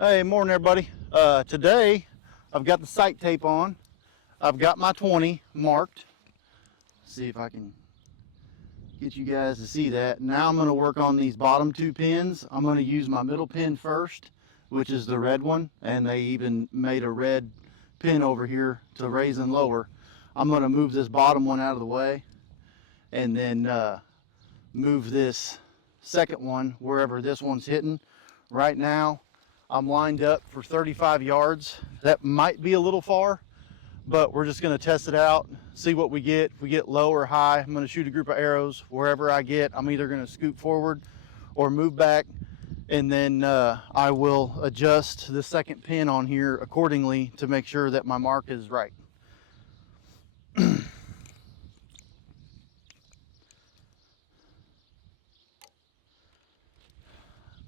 Hey, morning everybody. Today I've got the sight tape on. I've got my 20 marked. See if I can get you guys to see that. Now I'm going to work on these bottom two pins. I'm going to use my middle pin first, which is the red one, and they even made a red pin over here to raise and lower. I'm going to move this bottom one out of the way and then move this second one wherever this one's hitting. Right now I'm lined up for 35 yards. That might be a little far, but we're just gonna test it out, see what we get. If we get low or high, I'm gonna shoot a group of arrows. Wherever I get, I'm either gonna scoot forward or move back, and then I will adjust the second pin on here accordingly to make sure that my mark is right.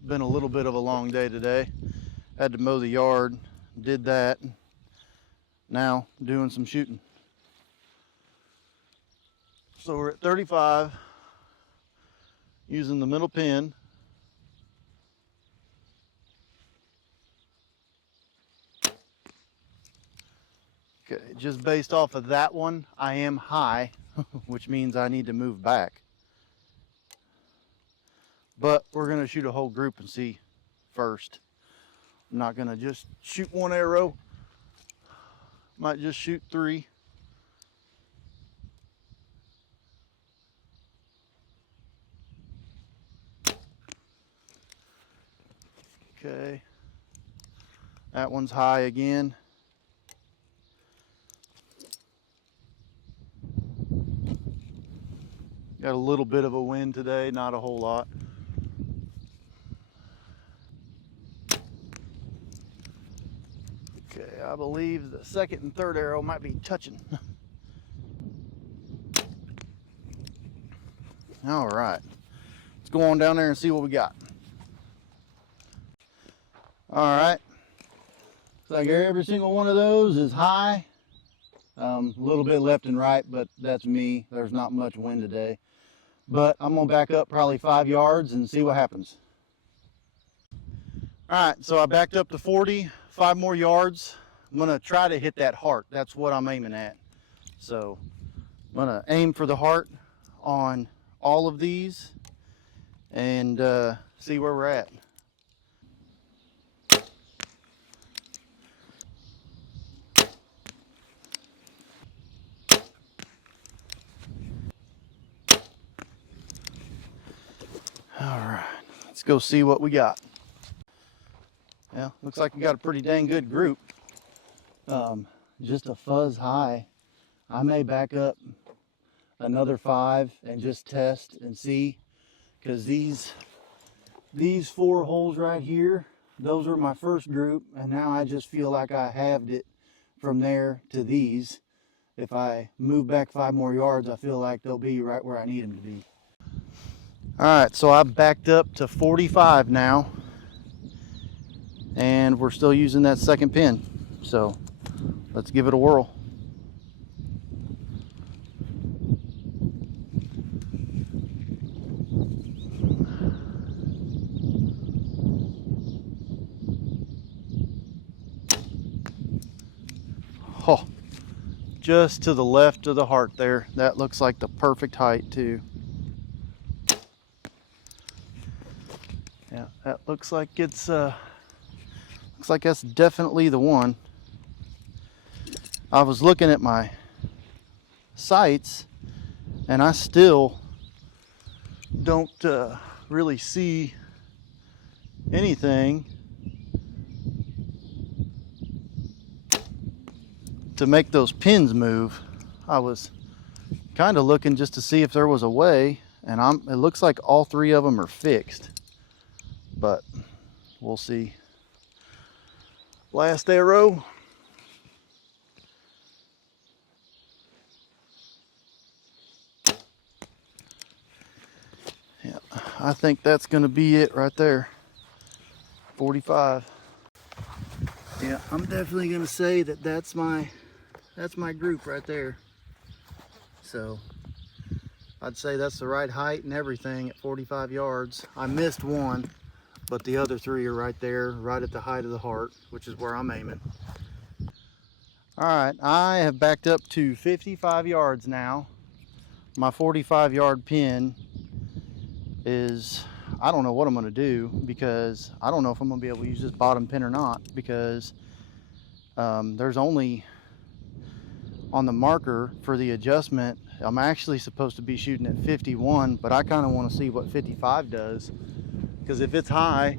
Been a little bit of a long day today. Had to mow the yard, did that. Now doing some shooting. So we're at 35, using the middle pin. Okay, just based off of that one, I am high, which means I need to move back. But we're gonna shoot a whole group and see first. I'm not gonna just shoot one arrow. Might just shoot 3. Okay. That one's high again. Got a little bit of a wind today, not a whole lot. Okay, I believe the second and third arrow might be touching. All right, let's go on down there and see what we got. All right, looks like every single one of those is high. A little bit left and right, but that's me. There's not much wind today. But I'm gonna back up probably 5 yards and see what happens. All right, so I backed up to 40, 5 more yards. I'm gonna try to hit that heart. That's what I'm aiming at. So I'm gonna aim for the heart on all of these and see where we're at. All right, let's go see what we got. Yeah, looks like we got a pretty dang good group. Just a fuzz high. I may back up another 5 and just test and see, because these 4 holes right here, those were my first group, and now I just feel like I halved it from there to these. If I move back 5 more yards, I feel like they'll be right where I need them to be. All right, so I backed up to 45 now, and we're still using that second pin. So let's give it a whirl. Oh, just to the left of the heart there. That looks like the perfect height too. Yeah, that looks like it's looks like that's definitely the one. I was looking at my sights and I still don't really see anything to make those pins move. I was kind of looking just to see if there was a way, and it looks like all 3 of them are fixed, but we'll see. Last arrow. Yeah, I think that's going to be it right there. 45. Yeah, I'm definitely going to say that that's my group right there. So I'd say that's the right height and everything at 45 yards. I missed one. but the other 3 are right there, right at the height of the heart, which is where I'm aiming. All right, I have backed up to 55 yards now. My 45-yard pin is, I don't know what I'm gonna do, because I don't know if I'm gonna be able to use this bottom pin or not, because there's only, on the marker for the adjustment, I'm actually supposed to be shooting at 51, but I kind of want to see what 55 does, because if it's high,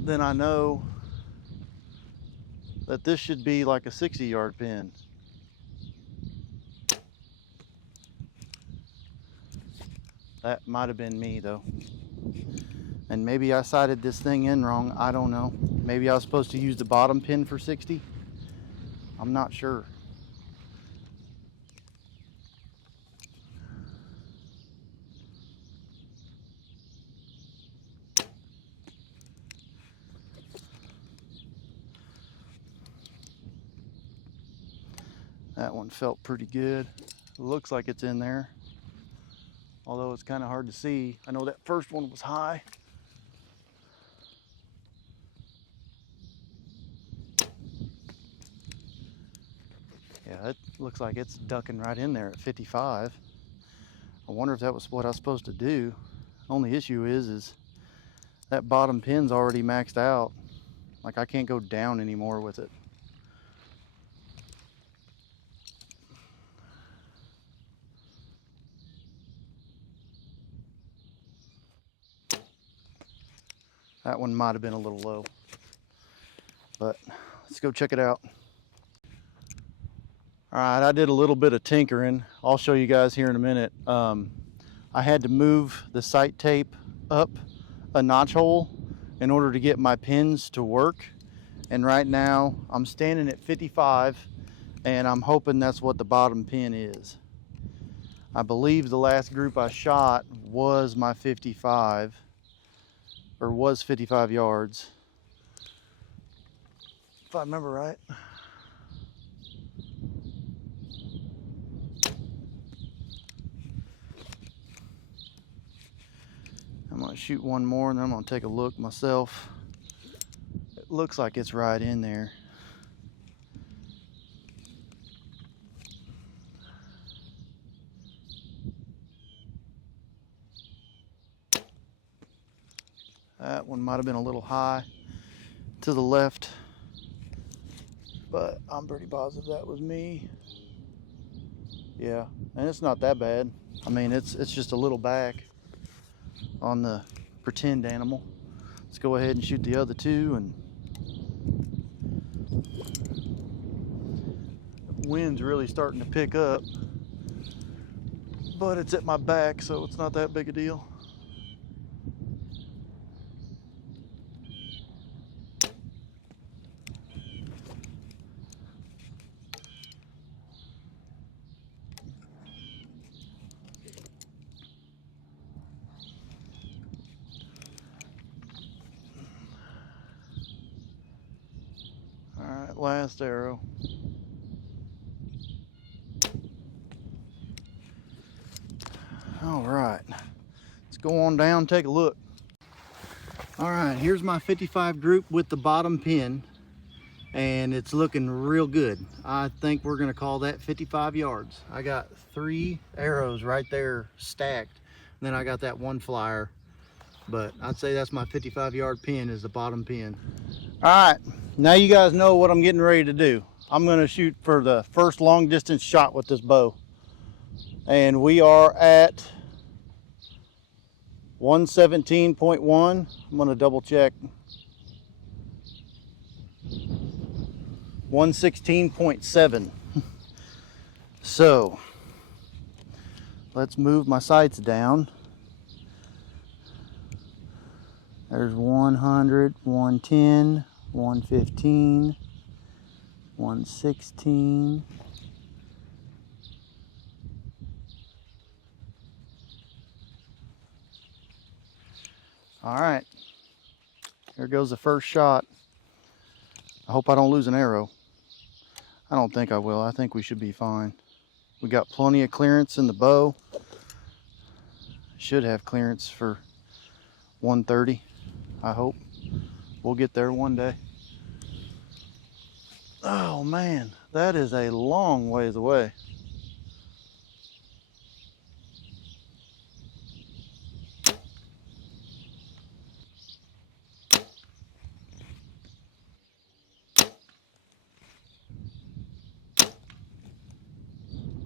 then I know that this should be like a 60-yard pin. That might have been me though. And maybe I sighted this thing in wrong, I don't know. Maybe I was supposed to use the bottom pin for 60. I'm not sure. That one felt pretty good. It looks like it's in there, although it's kind of hard to see. I know that first one was high. Yeah, it looks like it's ducking right in there at 55. I wonder if that was what I was supposed to do. Only issue is that bottom pin's already maxed out. Like, I can't go down anymore with it. That one might have been a little low, but let's go check it out. All right, I did a little bit of tinkering. I'll show you guys here in a minute. I had to move the sight tape up a notch hole in order to get my pins to work. And right now I'm standing at 55, and I'm hoping that's what the bottom pin is. I believe the last group I shot was my 55, or was 55 yards, if I remember right. I'm gonna shoot one more and then I'm gonna take a look myself. It looks like it's right in there. That one might have been a little high to the left, but I'm pretty positive that was me. Yeah, and it's not that bad. I mean, it's just a little back on the pretend animal. Let's go ahead and shoot the other 2. And the wind's really starting to pick up, but it's at my back, so it's not that big a deal. All right, last arrow. All right, let's go on down, take a look. All right, here's my 55 group with the bottom pin, and it's looking real good. I think we're gonna call that 55 yards. I got 3 arrows right there stacked, and then I got that one flyer, but I'd say that's my 55-yard pin, is the bottom pin. All right, now you guys know what I'm getting ready to do. I'm gonna shoot for the first long distance shot with this bow. And we are at 117.1. I'm gonna double check. 116.7. So let's move my sights down. There's 100, 110, 115, 116. All right, here goes the first shot. I hope I don't lose an arrow. I don't think I will. I think we should be fine. We got plenty of clearance in the bow. Should have clearance for 130. I hope. We'll get there one day. Oh man, that is a long ways away.